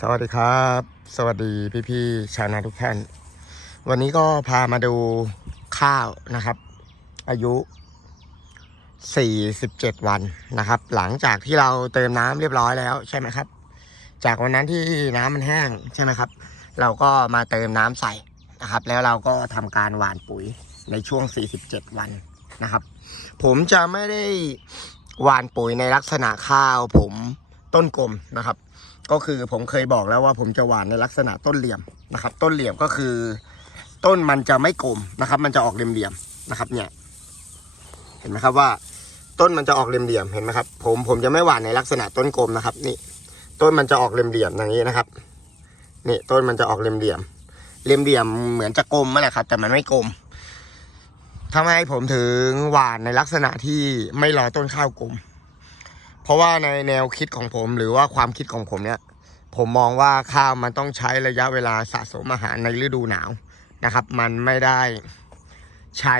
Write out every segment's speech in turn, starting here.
สวัสดีครับ สวัสดีพี่ๆชาวนาทุกท่าน วันนี้ก็พามาดูข้าวนะครับ อายุ 47 วันนะครับ หลังจากที่เราเติมน้ำเรียบร้อยแล้วใช่ไหมครับ จากวันนั้นที่น้ำมันแห้งใช่ไหมครับ เราก็มาเติมน้ำใส่นะครับ แล้วเราก็ทำการหว่านปุ๋ยในช่วง 47 วันนะครับ ผมจะไม่ได้หว่านปุ๋ยในลักษณะข้าวผมต้นกลมนะครับ ก็คือผมเคยบอกแล้วว่าผมจะหว่านในลักษณะต้นเหลี่ยมนะครับ ต้นเหลี่ยมก็คือ ต้นมันจะไม่กลมนะครับ มันจะออกเหลี่ยมๆนะครับ เนี่ย เห็นไหมครับว่า ต้นมันจะออกเหลี่ยมๆเห็นไหมครับ ผมผมจะไม่หว่านในลักษณะต้นกลมนะครับ นี่ ต้นมันจะออกเหลี่ยมๆอย่างนี้นะครับ นี่ต้นมันจะออกเหลี่ยมๆเหลี่ยมๆเหมือนจะกลมนั่นแหละครับ แต่มันไม่กลมทำไมผมถึงหว่านในลักษณะที่ไม่รอต้นข้าวกลม เพราะว่าในแนวคิดของผมหรือว่าความคิดของผมเนี่ย ผมมองว่าข้าวมันต้องใช้ระยะเวลาสะสมอาหารในฤดูหนาวนะครับ มันไม่ได้ใช้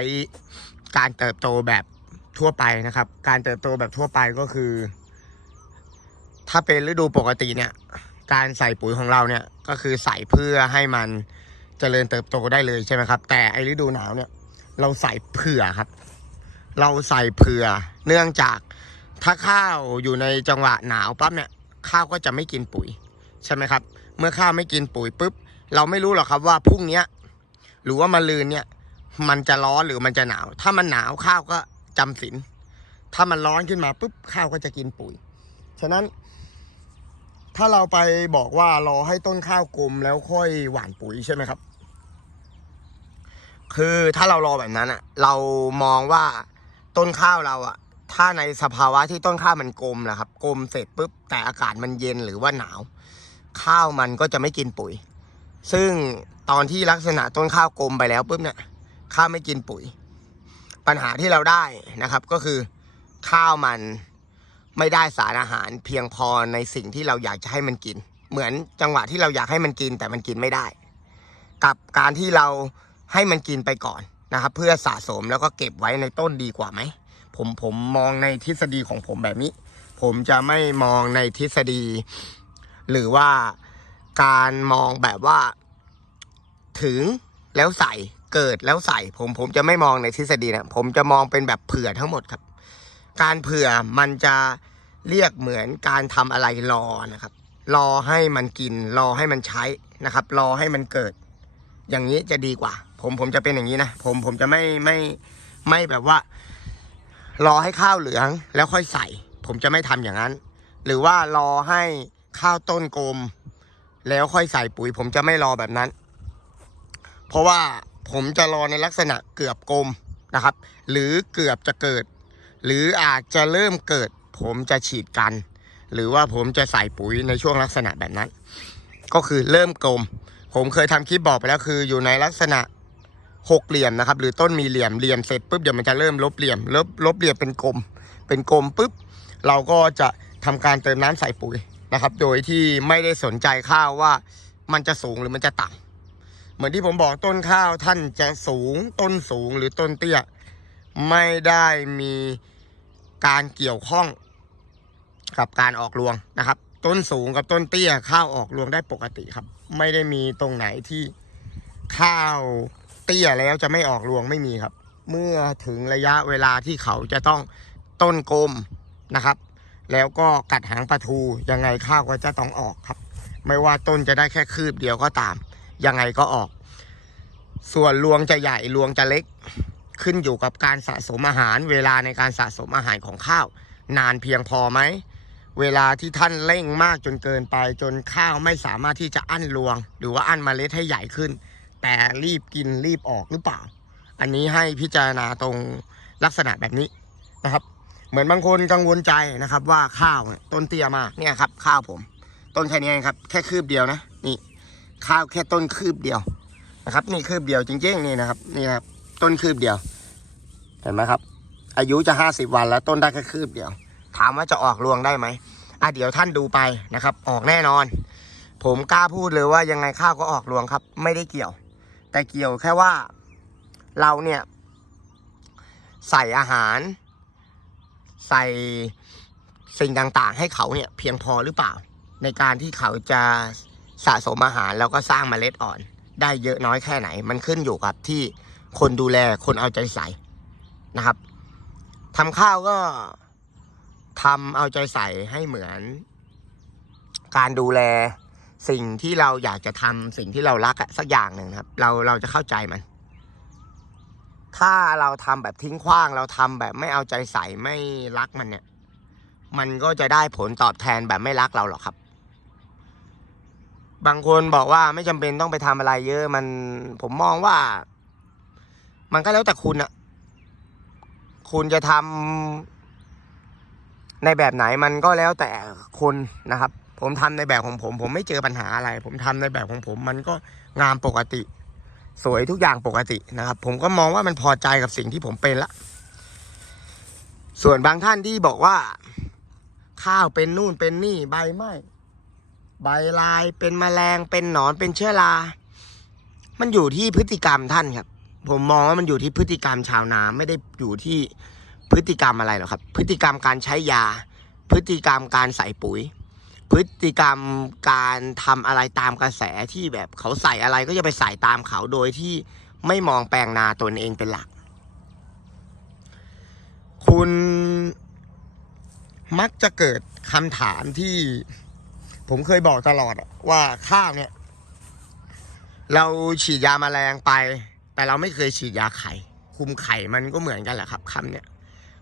การเติบโตแบบทั่วไปนะครับ การเติบโตแบบทั่วไปก็คือ ถ้าเป็นฤดูปกติเนี่ย การใส่ปุ๋ยของเราเนี่ยก็คือใส่เพื่อให้มันเจริญเติบโตได้เลยใช่ไหมครับ แต่ไอฤดูหนาวเนี่ย เราใส่เผื่อครับ เราใส่เผื่อเนื่องจาก ถ้าข้าวอยู่ในจังหวะหนาวปั๊บเนี่ยข้าวก็จะไม่กินปุ๋ยใช่ไหมครับ เมื่อข้าวไม่กินปุ๋ยปุ๊บเราไม่รู้หรอกครับว่าพรุ่งนี้หรือว่ามาลืนเนี่ย มันจะร้อนหรือมันจะหนาว ถ้ามันหนาวข้าวก็จำศีลถ้ามันร้อนขึ้นมาปุ๊บข้าวก็จะกินปุ๋ย ฉะนั้น ถ้าเราไปบอกว่ารอให้ต้นข้าวกลมแล้วค่อยหว่านปุ๋ยใช่ไหมครับ คือถ้าเรารอแบบนั้นอะเรามองว่าต้นข้าวเราอะ ถ้าในสภาวะที่ต้นข้าวมันกลมนะครับกลมเสร็จปุ๊บแต่อากาศมันเย็นหรือว่าหนาว ข้าวมันก็จะไม่กินปุ๋ย ซึ่งตอนที่ลักษณะต้นข้าวกลมไปแล้วปุ๊บเนี่ยข้าวไม่กินปุ๋ย ปัญหาที่เราได้นะครับก็คือข้าวมันไม่ได้สารอาหารเพียงพอในสิ่งที่เราอยากจะให้มันกิน เหมือนจังหวะที่เราอยากให้มันกินแต่มันกินไม่ได้ กับการที่เราให้มันกินไปก่อนนะครับ เพื่อสะสมแล้วก็เก็บไว้ในต้นดีกว่าไหม ผมผมมองในทฤษฎีของผมแบบนี้ ผมจะไม่มองในทฤษฎี หรือว่าการมองแบบว่า ถึงแล้วใส่เกิดแล้วใส่ ผมผมจะไม่มองในทฤษฎีนะผมจะมองเป็นแบบเผื่อทั้งหมดครับ การเผื่อมันจะเรียกเหมือนการทำอะไรรอนะครับ รอให้มันกิน รอให้มันใช้นะครับ รอให้มันเกิด อย่างนี้จะดีกว่า ผมผมจะเป็นอย่างนี้นะผมผมจะไม่ไม่ไม่แบบว่า รอให้ข้าวเหลืองแล้วค่อยใส่ ผมจะไม่ทำอย่างนั้น หรือว่ารอให้ข้าวต้นกลม แล้วค่อยใส่ปุ๋ย ผมจะไม่รอแบบนั้น เพราะว่าผมจะรอในลักษณะเกือบกลมนะครับ หรือเกือบจะเกิด หรืออาจจะเริ่มเกิด ผมจะฉีดกัน หรือว่าผมจะใส่ปุ๋ยในช่วงลักษณะแบบนั้น ก็คือเริ่มกลม ผมเคยทำคลิปบอกไปแล้วคืออยู่ในลักษณะ หกเหลี่ยมนะครับ หรือต้นมีเหลี่ยมเหลี่ยมเสร็จปุ๊บเดี๋ยวมันจะเริ่มลบเหลี่ยมลบลบเหลี่ยมเป็นกลม เป็นกลมปุ๊บเราก็จะทำการเติมน้ำใส่ปุ๋ยนะครับ โดยที่ไม่ได้สนใจข้าวว่ามันจะสูงหรือมันจะต่ำเหมือนที่ผมบอกต้นข้าวท่านจะสูงต้นสูงหรือต้นเตี้ยไม่ได้มีการเกี่ยวข้องกับการออกรวงนะครับ ต้นสูงกับต้นเตี้ยข้าวออกรวงได้ปกติครับ ไม่ได้มีตรงไหนที่ข้าว เตี้ยแล้วจะไม่ออกรวงไม่มีครับ เมื่อถึงระยะเวลาที่เขาจะต้องต้นกลมนะครับ แล้วก็กัดหางปลาทูยังไงข้าวก็จะต้องออกครับ ไม่ว่าต้นจะได้แค่คืบเดียวก็ตาม ยังไงก็ออก ส่วนรวงจะใหญ่รวงจะเล็ก ขึ้นอยู่กับการสะสมอาหาร เวลาในการสะสมอาหารของข้าว นานเพียงพอไหมเวลาที่ท่านเร่งมากจนเกินไปจนข้าวไม่สามารถที่จะอั้นรวง หรือว่าอั้นเมล็ดให้ใหญ่ขึ้น แต่รีบกินรีบออกหรือเปล่า อันนี้ให้พิจารณาตรงลักษณะแบบนี้นะครับ เหมือนบางคนกังวลใจนะครับ ว่าข้าวต้นเตี้ยมากเนี่ยครับ ข้าวผม ต้นแค่นี้ครับ แค่คืบเดียวนะนี่ข้าวแค่ต้นคืบเดียวนะครับ นี่คืบเดียวจริงๆนี่นะครับนี่นะครับ ต้นคืบเดียว เห็นไหมครับ อายุจะห้าสิบวันแล้วต้นได้แค่คืบเดียว ถามว่าจะออกรวงได้ไหมอะเดี๋ยวท่านดูไปนะครับ ออกแน่นอน ผมกล้าพูดเลยว่ายังไงข้าวก็ออกรวงครับ ไม่ได้เกี่ยว แต่เกี่ยวแค่ว่าเราเนี่ย ใส่อาหาร ใส่สิ่งต่างๆ ให้เขาเนี่ยเพียงพอหรือเปล่า ในการที่เขาจะสะสมอาหารแล้วก็สร้างเมล็ดอ่อน ได้เยอะน้อยแค่ไหน มันขึ้นอยู่กับที่คนดูแลคนเอาใจใส่นะครับทำข้าวก็ทำเอาใจใส่ให้เหมือน การดูแล สิ่งที่เราอยากจะทำสิ่งที่เรารักอะสักอย่างหนึ่งครับ เราเราจะเข้าใจมัน ถ้าเราทำแบบทิ้งขว้าง เราทำแบบไม่เอาใจใส่ไม่รักมันเนี่ย มันก็จะได้ผลตอบแทนแบบไม่รักเราหรอกครับ บางคนบอกว่าไม่จำเป็นต้องไปทำอะไรเยอะมันผมมองว่า มันก็แล้วแต่คุณอะคุณจะทำในแบบไหนมันก็แล้วแต่คนนะครับ ผมทำในแบบของผม ผมไม่เจอปัญหาอะไร ผมทำในแบบของผม มันก็งามปกติ สวยทุกอย่างปกตินะครับ ผมก็มองว่ามันพอใจกับสิ่งที่ผมเป็นละ ส่วนบางท่านที่บอกว่า ข้าวเป็นนู่นเป็นนี่ใบไม้ใบลายเป็นแมลงเป็นหนอนเป็นเชื้อรา มันอยู่ที่พฤติกรรมท่านครับ ผมมองว่ามันอยู่ที่พฤติกรรมชาวนาไม่ได้อยู่ที่พฤติกรรมอะไรหรอกครับ พฤติกรรมการใช้ยา พฤติกรรมการใส่ปุ๋ย พฤติกรรมการทำอะไรตามกระแสที่แบบเขาใส่อะไรก็จะไปใส่ตามเขาโดยที่ไม่มองแปลงนาตนเองเป็นหลัก คุณมักจะเกิดคำถามที่ผมเคยบอกตลอดว่าข้าวเนี่ย เราฉีดยามาแมลงไป แต่เราไม่เคยฉีดยาไข่ คุมไข่มันก็เหมือนกันแหละครับคำเนี่ย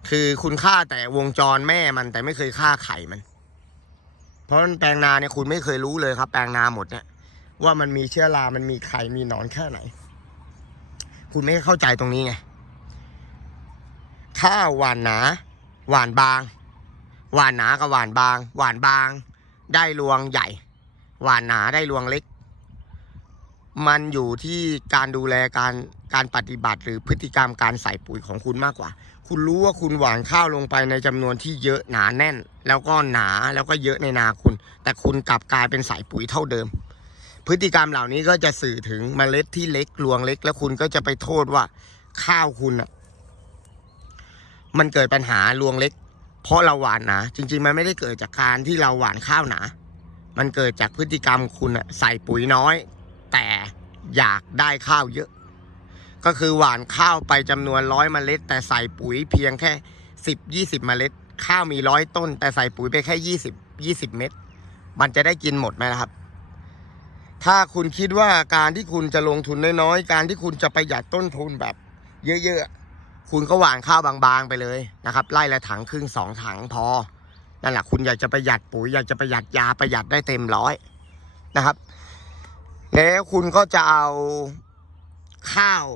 คือคุณฆ่าแต่วงจรแม่มันแต่ไม่เคยฆ่าไข่มัน เพราะแปลงนาเนี่ยคุณไม่เคยรู้เลยครับ แปลงนาหมดเนี่ย ว่ามันมีเชื้อรา มันมีไข่ มีหนอนแค่ไหน คุณไม่เข้าใจตรงนี้ไง ข้าวหวานหนา หวานบาง หวานหนากับหวานบาง หวานบาง ได้รวงใหญ่ หวานหนาได้รวงเล็ก มันอยู่ที่การดูแลการ การปฏิบัติหรือพฤติกรรมการใส่ปุ๋ยของคุณมากกว่า คุณรู้ว่าคุณหว่านข้าวลงไปในจำนวนที่เยอะหนาแน่น แล้วก็หนาแล้วก็เยอะในนาคุณ แต่คุณกลับกลายเป็นใส่ปุ๋ยเท่าเดิม พฤติกรรมเหล่านี้ก็จะสื่อถึงเมล็ดที่เล็กรวงเล็ก แล้วคุณก็จะไปโทษว่าข้าวคุณอะมันเกิดปัญหารวงเล็ก เพราะเราหวานหนาจริง ๆ มันไม่ได้เกิดจากการที่เราหวานข้าวหนา มันเกิดจากพฤติกรรมคุณอะใส่ปุ๋ยน้อย แต่อยากได้ข้าวเยอะ ก็คือหว่านข้าวไปจำนวนร้อยเมล็ด แต่ใส่ปุ๋ยเพียงแค่สิบยี่สิบเมล็ด ข้าวมีร้อยต้น แต่ใส่ปุ๋ยไปแค่ยี่สิบยี่สิบเม็ดมันจะได้กินหมดไหมล่ะครับ ถ้าคุณคิดว่าการที่คุณจะลงทุนน้อยๆการที่คุณจะประหยัดต้นทุนแบบ เยอะๆคุณก็หว่านข้าวบางๆไปเลยนะครับไล่ละถังครึ่งสองถังพอนั่นแหละคุณอยากจะประหยัดปุ๋ยอยากจะประหยัดยาประหยัดได้เต็มร้อยนะครับ แล้วคุณก็จะเอาข้าว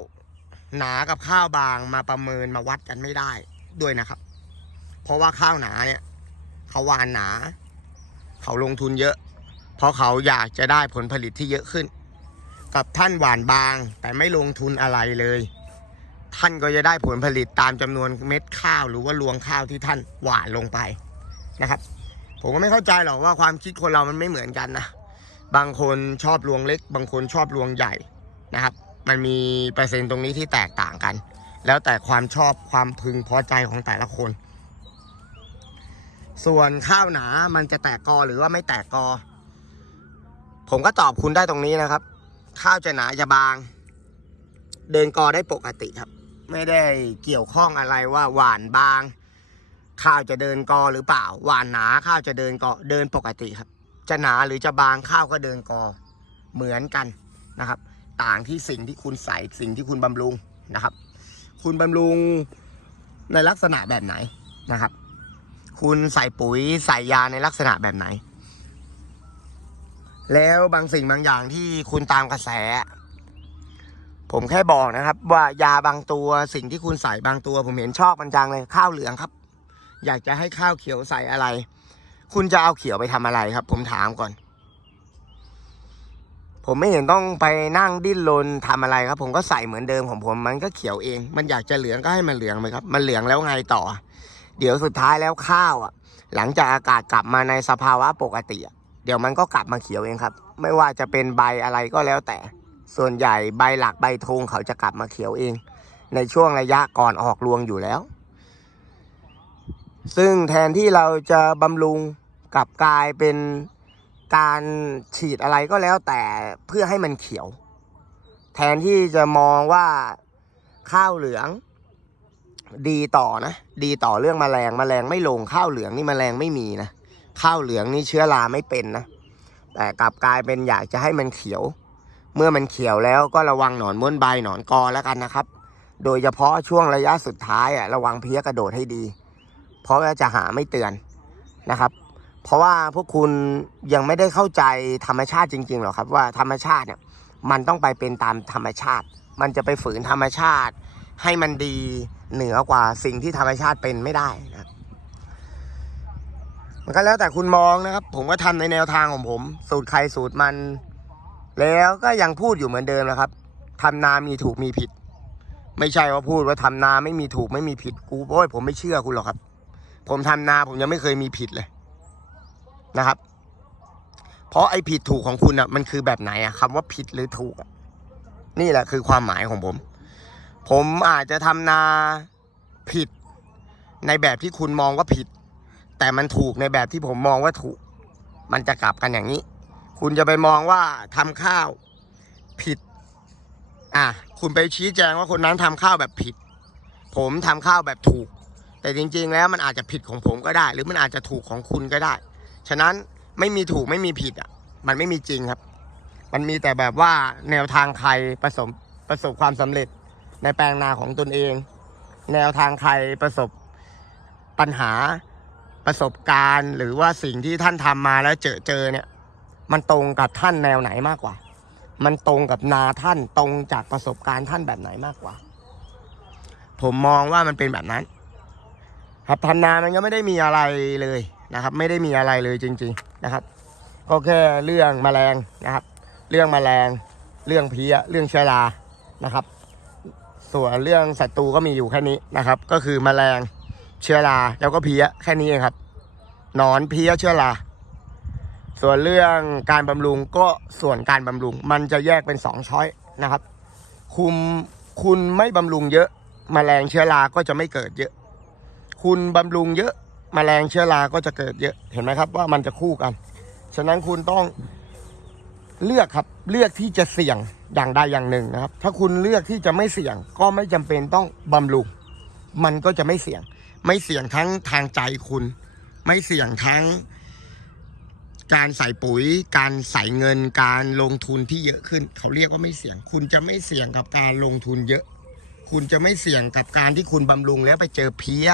หนากับข้าวบางมาประเมินมาวัดกันไม่ได้ด้วยนะครับ เพราะว่าข้าวหนาเนี่ยเขาหวานหนา เขาลงทุนเยอะ เพราะเขาอยากจะได้ผลผลิตที่เยอะขึ้น กับท่านหวานบางแต่ไม่ลงทุนอะไรเลย ท่านก็จะได้ผลผลิตตามจำนวนเม็ดข้าวหรือว่ารวงข้าวที่ท่านหวานลงไปนะครับ ผมก็ไม่เข้าใจหรอกว่าความคิดคนเรามันไม่เหมือนกันนะบางคนชอบรวงเล็ก บางคนชอบรวงใหญ่นะครับ มันมีเปอร์เซ็นต์ตรงนี้ที่แตกต่างกัน แล้วแต่ความชอบความพึงพอใจของแต่ละคน ส่วนข้าวหนา มันจะแตกกอหรือว่าไม่แตกกอ ผมก็ตอบคุณได้ตรงนี้นะครับ ข้าวจะหนาจะบาง เดินกอได้ปกติครับ ไม่ได้เกี่ยวข้องอะไรว่าหวานบาง ข้าวจะเดินกอหรือเปล่า หวานหนาข้าวจะเดินกอเดินปกติครับ จะหนาหรือจะบางข้าวก็เดินกอเหมือนกันนะครับ ต่างที่สิ่งที่คุณใส่สิ่งที่คุณบำรุงนะครับ คุณบำรุงในลักษณะแบบไหนนะครับ คุณใส่ปุ๋ยใส่ยาในลักษณะแบบไหน แล้วบางสิ่งบางอย่างที่คุณตามกระแส ผมแค่บอกนะครับ ว่ายาบางตัวสิ่งที่คุณใส่บางตัว ผมเห็นชอบมันจังเลยข้าวเหลืองครับ อยากจะให้ข้าวเขียวใส่อะไร คุณจะเอาเขียวไปทำอะไรครับ ผมถามก่อน ผมไม่เห็นต้องไปนั่งดิ้นรนทำอะไรครับ ผมก็ใส่เหมือนเดิมของผมมันก็เขียวเอง มันอยากจะเหลืองก็ให้มันเหลืองไปครับ มันเหลืองแล้วไงต่อ เดี๋ยวสุดท้ายแล้วข้าวอะ หลังจากอากาศกลับมาในสภาวะปกติเดี๋ยวมันก็กลับมาเขียวเองครับ ไม่ว่าจะเป็นใบอะไรก็แล้วแต่ ส่วนใหญ่ใบหลักใบธงเขาจะกลับมาเขียวเอง ในช่วงระยะก่อนออกรวงอยู่แล้ว ซึ่งแทนที่เราจะบำรุงกลับกลายเป็น การฉีดอะไรก็แล้วแต่เพื่อให้มันเขียว แทนที่จะมองว่าข้าวเหลือง ดีต่อนะ ดีต่อเรื่องแมลงแมลงไม่ลงข้าวเหลืองนี่แมลงไม่มีนะข้าวเหลืองนี่เชื้อราไม่เป็นนะแต่กลับกลายเป็นอยากจะให้มันเขียว เมื่อมันเขียวแล้วก็ระวังหนอนม้วนใบหนอนกอแล้วกันนะครับ โดยเฉพาะช่วงระยะสุดท้ายอะระวังเพี้ยกระโดดให้ดี เพราะจะหาไม่เตือนนะครับ เพราะว่าพวกคุณยังไม่ได้เข้าใจธรรมชาติจริงๆหรอกครับ ว่าธรรมชาติเนี่ยมันต้องไปเป็นตามธรรมชาติ มันจะไปฝืนธรรมชาติ ให้มันดีเหนือกว่าสิ่งที่ธรรมชาติเป็นไม่ได้นะครับมันก็แล้วแต่คุณมองนะครับ ผมก็ทำในแนวทางของผม สูตรใครสูตรมัน แล้วก็ยังพูดอยู่เหมือนเดิมนะครับทำนามีถูกมีผิด ไม่ใช่ว่าพูดว่าทำนาไม่มีถูกไม่มีผิดกูโอ้ยผมไม่เชื่อคุณหรอกครับ ผมทำนาผมยังไม่เคยมีผิดเลย นะครับ เพราะไอ้ผิดถูกของคุณอะมันคือแบบไหนอะคำว่าผิดหรือถูกนี่แหละคือความหมายของผม ผมอาจจะทำนาผิดในแบบที่คุณมองว่าผิด แต่มันถูกในแบบที่ผมมองว่าถูก มันจะกลับกันอย่างนี้ คุณจะไปมองว่าทำข้าวผิด อะ คุณไปชี้แจงว่าคนนั้นทำข้าวแบบผิด ผมทำข้าวแบบถูก แต่จริง ๆ แล้วมันอาจจะผิดของผมก็ได้ หรือมันอาจจะถูกของคุณก็ได้ ฉะนั้นไม่มีถูกไม่มีผิดอะ มันไม่มีจริงครับ มันมีแต่แบบว่าแนวทางใครประสบประสบความสำเร็จในแปลงนาของตนเอง แนวทางใครประสบปัญหาประสบการณ์ หรือว่าสิ่งที่ท่านทำมาแล้วเจอเจอเนี่ย มันตรงกับท่านแนวไหนมากกว่า มันตรงกับนาท่านตรงจากประสบการณ์ท่านแบบไหนมากกว่า ผมมองว่ามันเป็นแบบนั้น ครับทำนามันก็ไม่ได้มีอะไรเลย นะครับ ไม่ได้มีอะไรเลยจริง ๆนะครับ ก็แค่เรื่องแมลงนะครับ เรื่องแมลง เรื่องเพี้ยเรื่องเชื้อรานะครับ ส่วนเรื่องศัตรูก็มีอยู่แค่นี้นะครับ ก็คือแมลงเชื้อราแล้วก็เพี้ยแค่นี้เองครับนอนเพี้ยเชื้อราส่วนเรื่องการบำรุงก็ส่วนการบำรุง มันจะแยกเป็นสองช้อยนะครับ คุมคุณไม่บำรุงเยอะแมลงเชื้อราก็จะไม่เกิดเยอะ คุณบำรุงเยอะ แมลงเชื้อราก็จะเกิดเยอะเห็นไหมครับ ว่ามันจะคู่กัน ฉะนั้นคุณต้องเลือกครับเลือกที่จะเสี่ยงอย่างใดอย่างหนึ่งนะครับ ถ้าคุณเลือกที่จะไม่เสี่ยง ก็ไม่จำเป็นต้องบำรุงมันก็จะไม่เสี่ยง ไม่เสี่ยงทั้งทางใจคุณ ไม่เสี่ยงทั้ง การใส่ปุ๋ย การใส่เงิน การลงทุนที่เยอะขึ้น เขาเรียกว่าไม่เสี่ยง คุณจะไม่เสี่ยงกับการลงทุนเยอะ คุณจะไม่เสี่ยงกับการที่คุณบำรุงแล้วไปเจอเพี้ย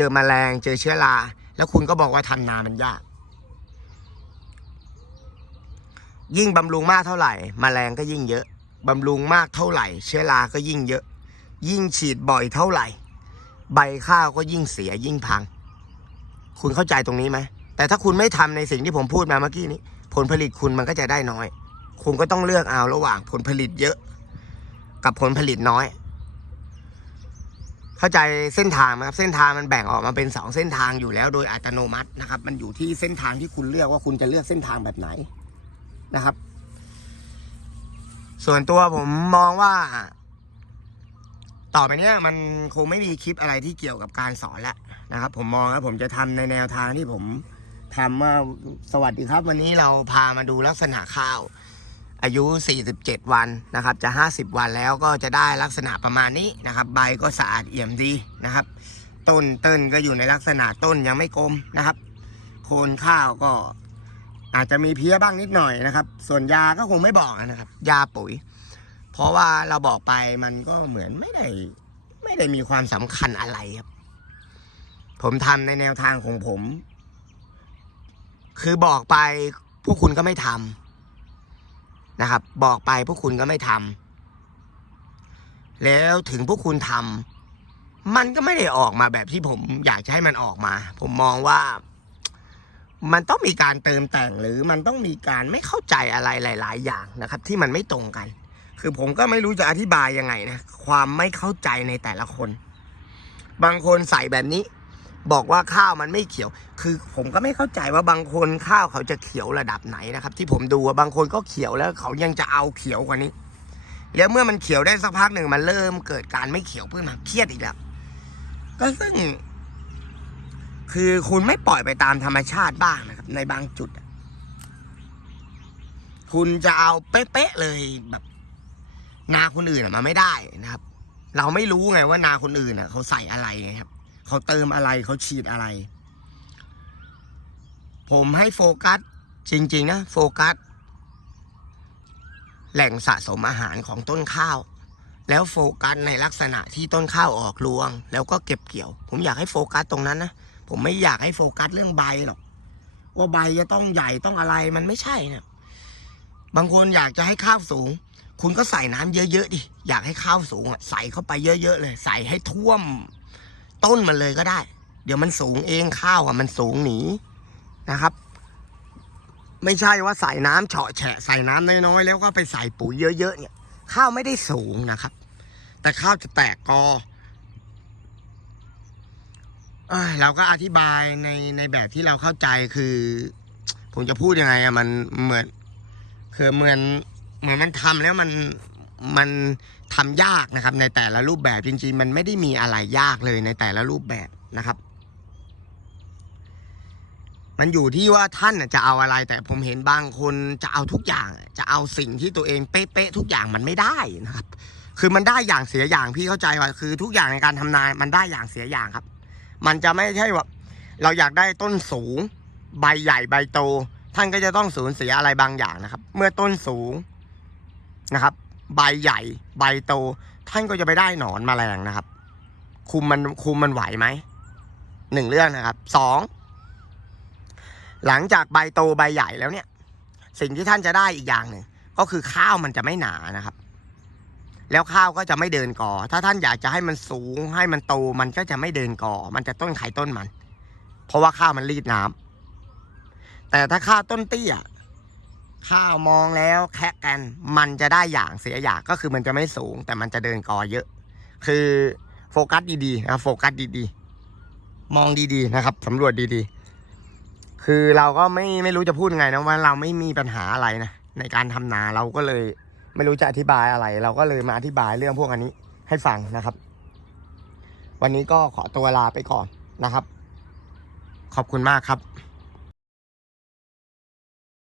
เจอแมลง เจอเชื้อรา แล้วคุณก็บอกว่าทำนามันยาก ยิ่งบำรุงมากเท่าไหร่แมลงก็ยิ่งเยอะบำรุงมากเท่าไหร่ เชื้อราก็ยิ่งเยอะ ยิ่งฉีดบ่อยเท่าไหร่ ใบข้าวก็ยิ่งเสียยิ่งพัง คุณเข้าใจตรงนี้ไหมแต่ถ้าคุณไม่ทำในสิ่งที่ผมพูดมาเมื่อกี้นี้ ผลผลิตคุณมันก็จะได้น้อย คุณก็ต้องเลือกเอาระหว่างผลผลิตเยอะ กับผลผลิตน้อย เข้าใจเส้นทางไหมครับเส้นทางมันแบ่งออกมาเป็นสองเส้นทางอยู่แล้วโดยอัตโนมัตินะครับ มันอยู่ที่เส้นทางที่คุณเลือกว่าคุณจะเลือกเส้นทางแบบไหนนะครับ ส่วนตัวผมมองว่า ต่อไปเนี้ยมันคงไม่มีคลิปอะไรที่เกี่ยวกับการสอนแล้วนะครับ ผมมองว่าผมจะทำในแนวทางที่ผมทำว่าสวัสดีครับ วันนี้เราพามาดูลักษณะข้าว อายุ 47 วันนะครับจะ 50 วันแล้วก็จะได้ลักษณะประมาณนี้นะครับ ใบก็สะอาดเอี่ยมดีนะครับ ต้นเต้นก็อยู่ในลักษณะต้นยังไม่กลมนะครับ โคนข้าวก็อาจจะมีเพี้ยบ้างนิดหน่อยนะครับ ส่วนยาก็คงไม่บอกนะครับ ยาปุ๋ย เพราะว่าเราบอกไปมันก็เหมือนไม่ได้ไม่ได้มีความสำคัญอะไรครับ ผมทำในแนวทางของผม คือบอกไปพวกคุณก็ไม่ทำ นะครับ บอกไปพวกคุณก็ไม่ทำแล้วถึงพวกคุณทำมันก็ไม่ได้ออกมาแบบที่ผมอยากจะให้มันออกมา ผมมองว่ามันต้องมีการเติมแต่งหรือมันต้องมีการไม่เข้าใจอะไรหลาย ๆ อย่างนะครับ ที่มันไม่ตรงกัน คือผมก็ไม่รู้จะอธิบายยังไงนะ ความไม่เข้าใจในแต่ละคน บางคนใส่แบบนี้ บอกว่าข้าวมันไม่เขียว คือผมก็ไม่เข้าใจว่าบางคนข้าวเขาจะเขียวระดับไหนนะครับ ที่ผมดูว่าบางคนก็เขียวแล้วเขายังจะเอาเขียวกว่านี้ แล้วเมื่อมันเขียวได้สักพักหนึ่งมันเริ่มเกิดการไม่เขียวขึ้นมาเครียดอีกแล้วก็ซึ่ง คือคุณไม่ปล่อยไปตามธรรมชาติบ้างนะครับ ในบางจุด คุณจะเอาเป๊ะๆเลยแบบนาคนอื่นมาไม่ได้นะครับ เราไม่รู้ไงว่านาคนอื่นเขาใส่อะไรไงครับ เขาเติมอะไรเขาฉีดอะไร ผมให้โฟกัสจริงๆนะโฟกัสแหล่งสะสมอาหารของต้นข้าว แล้วโฟกัสในลักษณะที่ต้นข้าวออกรวง แล้วก็เก็บเกี่ยว ผมอยากให้โฟกัสตรงนั้นนะผมไม่อยากให้โฟกัสเรื่องใบหรอกว่าใบจะต้องใหญ่ต้องอะไรมันไม่ใช่นะบางคนอยากจะให้ข้าวสูง คุณก็ใส่น้ำเยอะๆดิอยากให้ข้าวสูงอะใส่เข้าไปเยอะ ๆ เลย ใส่ให้ท่วม ต้นมันเลยก็ได้ เดี๋ยวมันสูงเองข้าวอะมันสูงหนีนะครับ ไม่ใช่ว่าใส่น้ำเฉาะแฉะใส่น้ำน้อยๆแล้วก็ไปใส่ปุ๋ยเยอะๆเนี่ย ข้าวไม่ได้สูงนะครับ แต่ข้าวจะแตกกอเอ้ยเราก็อธิบายในในแบบที่เราเข้าใจคือ ผมจะพูดยังไงอะมันเหมือนคือเหมือนเหมือนมันทำแล้วมัน มันทำยากนะครับ ในแต่ละรูปแบบจริงๆ มันไม่ได้มีอะไรยากเลยในแต่ละรูปแบบนะครับ มันอยู่ที่ว่าท่านจะเอาอะไร แต่ผมเห็นบางคนจะเอาทุกอย่าง จะเอาสิ่งที่ตัวเองเป๊ะๆทุกอย่างมันไม่ได้นะครับ คือมันได้อย่างเสียอย่างพี่เข้าใจว่าคือทุกอย่างในการทำนายมันได้อย่างเสียอย่างครับ มันจะไม่ใช่ว่าเราอยากได้ต้นสูง ใบใหญ่ใบโต ท่านก็จะต้องสูญเสียอะไรบางอย่างนะครับ เมื่อต้นสูงนะครับ ใบใหญ่ ใบโต ท่านก็จะไปได้หนอนมแมลงนะครับ คุมมันคุมมันไหวไหมหนึ่งเรื่องนะครับสองหลังจากใบโตใบใหญ่แล้วเนี่ย สิ่งที่ท่านจะได้อีกอย่างหนึ่งก็คือข้าวมันจะไม่หนานะครับ แล้วข้าวก็จะไม่เดินกอ ถ้าท่านอยากจะให้มันสูงให้มันโตมันก็จะไม่เดินกอ มันจะต้นไข่ต้นมัน เพราะว่าข้าวมันรีดน้ำแต่ถ้าข้าวต้นเตี้ย ข้าวมองแล้วแคะกัน มันจะได้อย่างเสียอย่างก็คือมันจะไม่สูง แต่มันจะเดินกอเยอะ คือโฟกัสดีๆนะโฟกัสดีๆ มองดีๆนะครับสำรวจดีๆ คือเราก็ไม่ไม่รู้จะพูดไงนะว่าเราไม่มีปัญหาอะไรนะในการทำนาเราก็เลยไม่รู้จะอธิบายอะไร เราก็เลยมาอธิบายเรื่องพวกอันนี้ให้ฟังนะครับ วันนี้ก็ขอตัวลาไปก่อนนะครับ ขอบคุณมากครับ